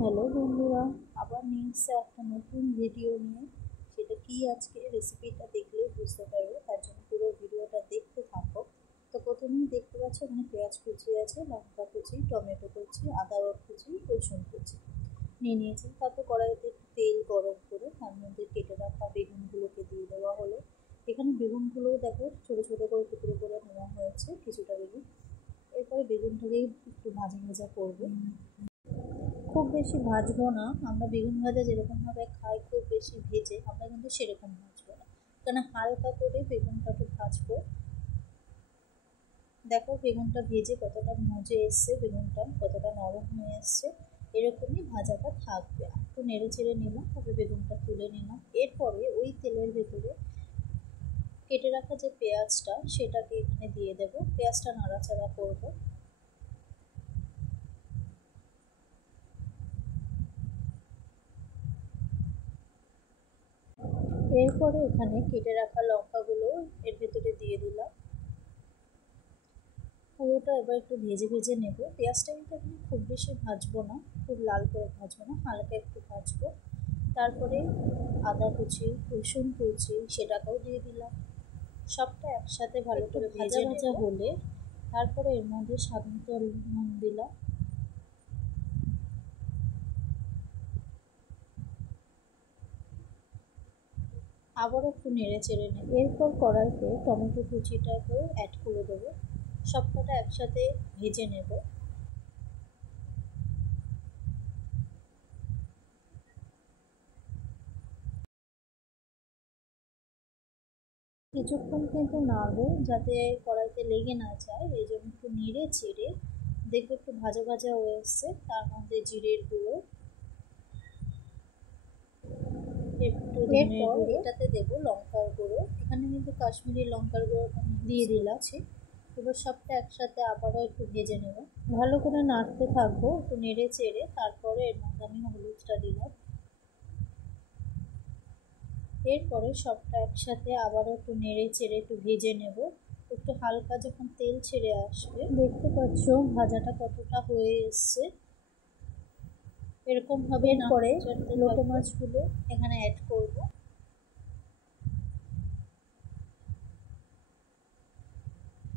Hello বন্ধুরা, আবার নিয়ে এসেছে একটা নতুন ভিডিও নিয়ে। সেটা কি আজকে রেসিপিটা দেখলেই বুঝতে পারবে, তার জন্য পুরো ভিডিওটা দেখতে থাকো। তো প্রথমেই দেখতে পাচ্ছ এখানে পেঁয়াজ কুচি আছে, লঙ্কা কুচি, টমেটো কুচি, আদা কুচি, রসুন কুচি নিয়ে নিয়েছি। তারপর কড়াইতে একটু তেল গরম করে তার মধ্যে কেটে রাখা বেগুনগুলোকে দিয়ে দেওয়া হলো। এখানে বেগুনগুলোও দেখো ছোটো ছোটো করে টুকরো করে নেওয়া হয়েছে কিছুটা বেগুন। এরপরে বেগুনটাকে একটু ভাজা ভাজা করবো। খুব বেশি ভাজবো না, আমরা বেগুন ভাজা যেরকমভাবে খাই খুব বেশি ভেজে আমরা কিন্তু সেরকম ভাজবো না, কারণ হালকা করে বেগুনটাকে ভাজবো। দেখো বেগুনটা ভেজে কতটা মজে এসছে, বেগুনটা কতটা নরম হয়ে এসছে। এরকমই ভাজাটা থাকবে। একটু নেড়ে চেড়ে নিলাম, তবে বেগুনটা তুলে নিলাম। এরপরে ওই তেলের ভেতরে কেটে রাখা যে পেঁয়াজটা সেটাকে এখানে দিয়ে দেবো, পেঁয়াজটা নাড়াচাড়া করবো। এরপরে এখানে কেটে রাখা লঙ্কাগুলো এর ভেতরে দিয়ে দিলাম। পুরোটা এবার একটু ভেজে ভেজে নেব। পেঁয়াজটা কিন্তু এখানে খুব বেশি ভাজবো না, খুব লাল করে ভাজবো না, হালকা একটু ভাজবো। তারপরে আদা কুচি, রসুন কুচি সেটাকেও দিয়ে দিলাম। সবটা একসাথে ভালো করে ভাজা ভাজা হলে তারপরে এর মধ্যে স্বাদ মতো নুন দিলাম। আবার একটু নেড়ে চেড়ে নেব। এরপর কড়াইতে টমেটো কুচিটাকেও অ্যাড করে দেবো। সবকটা একসাথে ভেজে নেব। কিছুক্ষণ কিন্তু নাড়বো যাতে কড়াইতে লেগে না যায়, এই জন্য একটু নেড়ে চেড়ে দেখবে একটু ভাজা ভাজা হয়ে এসছে। তার মধ্যে জিরের গুঁড়ো, একটু এরপর এটাতে দেবো লঙ্কার গুঁড়ো। এখানে কিন্তু কাশ্মীরি লঙ্কার গুঁড়ো দিয়ে দিলাম। এবার সবটা একসাথে আবারও একটু ভেজে নেব। ভালো করে নাড়তে থাকবো, একটু নেড়ে চেড়ে। তারপরে এর মধ্যে আমি হলুদটা দিলাম। এরপরে সবটা একসাথে আবারও একটু নেড়ে চেড়ে একটু ভেজে নেব। একটু হালকা যখন তেল ছেড়ে আসবে, দেখতে পাচ্ছ ভাজাটা কতটা হয়ে এসছে। এরকম ভাবে পরে লোটে মাছগুলো এখানে অ্যাড করব।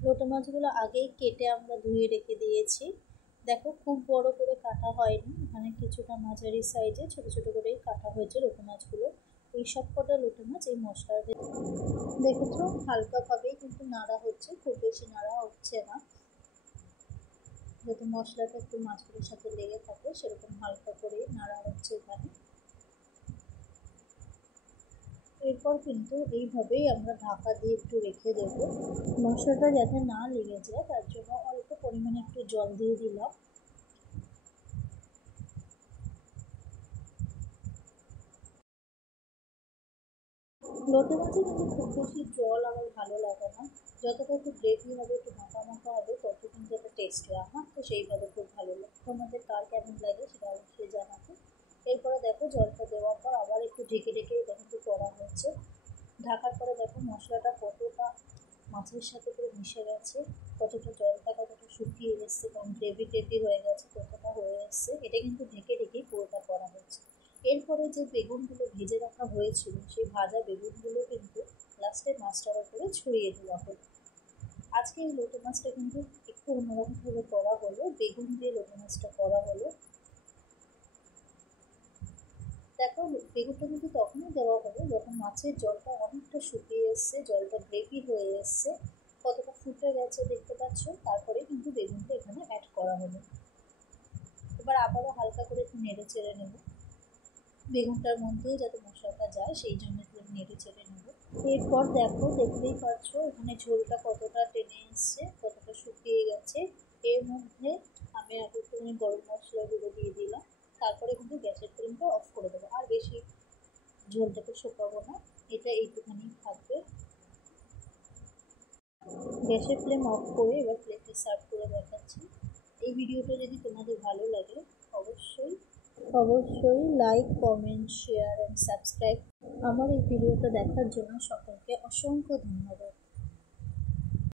লোটে মাছগুলো আগেই কেটে আমরা ধুয়ে রেখে দিয়েছি। দেখো খুব বড় করে কাটা হয়নি, এখানে কিছুটা মাঝারি সাইজে ছোট ছোট করেই কাটা হয়েছে লোটে মাছগুলো। এই সব কটা লোটে মাছ এই মশলার দেখেছো হালকাভাবেই কিন্তু নাড়া হচ্ছে, খুব বেশি নাড়া হচ্ছে না, যাতে মশলাটা একটু মাছগুলোর সাথে লেগে থাকে সেরকম হালকা করেই নাড়া হচ্ছে এখানে। এরপর কিন্তু এইভাবেই আমরা ঢাকা দিয়ে একটু রেখে দেব, মশলাটা যাতে না লেগে যায় তার জন্য অল্প পরিমাণে একটু জল দিয়ে দিলাম। লোটে মাছে কিন্তু খুব বেশি জল আমার ভালো লাগে না, যতটা একটু গ্রেভি হবে একটু মাখা মাখা হবে তত কিন্তু একটা টেস্ট হয়। আমার তো সেইভাবে খুব ভালো লাগে, তোমাদের কার কেমন লাগে সেটা অবশ্যই জানাবে। এরপরে দেখো জলটা দেওয়ার পর আবার একটু ঢেকে ঢেকে এটা কিন্তু করা হচ্ছে। ঢাকার পরে দেখো মশলাটা কতটা মাছের সাথে পুরো মিশে গেছে, কতটা জলটা কতটা শুকিয়ে এসছে, কারণ গ্রেভি টেভি হয়ে গেছে, কতটা হয়ে এসছে। এটা কিন্তু ঢেকে ঢেকেই পুরোটা করা হচ্ছে। এরপরে যে বেগুনগুলো ভেজে রাখা হয়েছিল সেই ভাজা বেগুনগুলো কিন্তু লাস্টে মাছটার উপরে ছড়িয়ে দেওয়া হলো। আজকে এই লোটে মাছটা কিন্তু একটু অন্যরকমভাবে করা হলো, বেগুন দিয়ে লোটে মাছটা করা হলো। দেখো বেগুনটা কিন্তু তখনই দেওয়া হবে যখন মাছের জলটা অনেকটা শুকিয়ে এসছে, জলটা গ্রেভি হয়ে এসছে, কতটা ফুটে গেছে দেখতে পাচ্ছ। তারপরে কিন্তু বেগুনটা এখানে অ্যাড করা হলো। এবার আবারও হালকা করে একটু নেড়ে চেড়ে নেব, বেগুনটার মধ্যেও যাতে মশলাটা যায় সেই জন্য একটু নেড়ে চেড়ে নেব। এরপর দেখো দেখতেই পাচ্ছ এখানে ঝোলটা কতটা টেনে এসছে, কতটা শুকিয়ে গেছে। এর মধ্যে আমি একটুখানি গরম মশলা গুঁড়ো দিয়ে দিলাম। তারপরে কিন্তু গ্যাসের ফ্লেমটা অফ করে দেবো, আর বেশি ঝোলটাকে শুকাবো না, এটা এইটুখানি থাকবে। গ্যাসের ফ্লেম অফ করে এবার প্লেটে সার্ভ করে দেখাচ্ছি। এই ভিডিওটা যদি তোমাদের ভালো লাগে অবশ্যই অবশ্যই like, comment, share and subscribe. আমার এই ভিডিওটা দেখার জন্য সকলকে অসংখ্য ধন্যবাদ।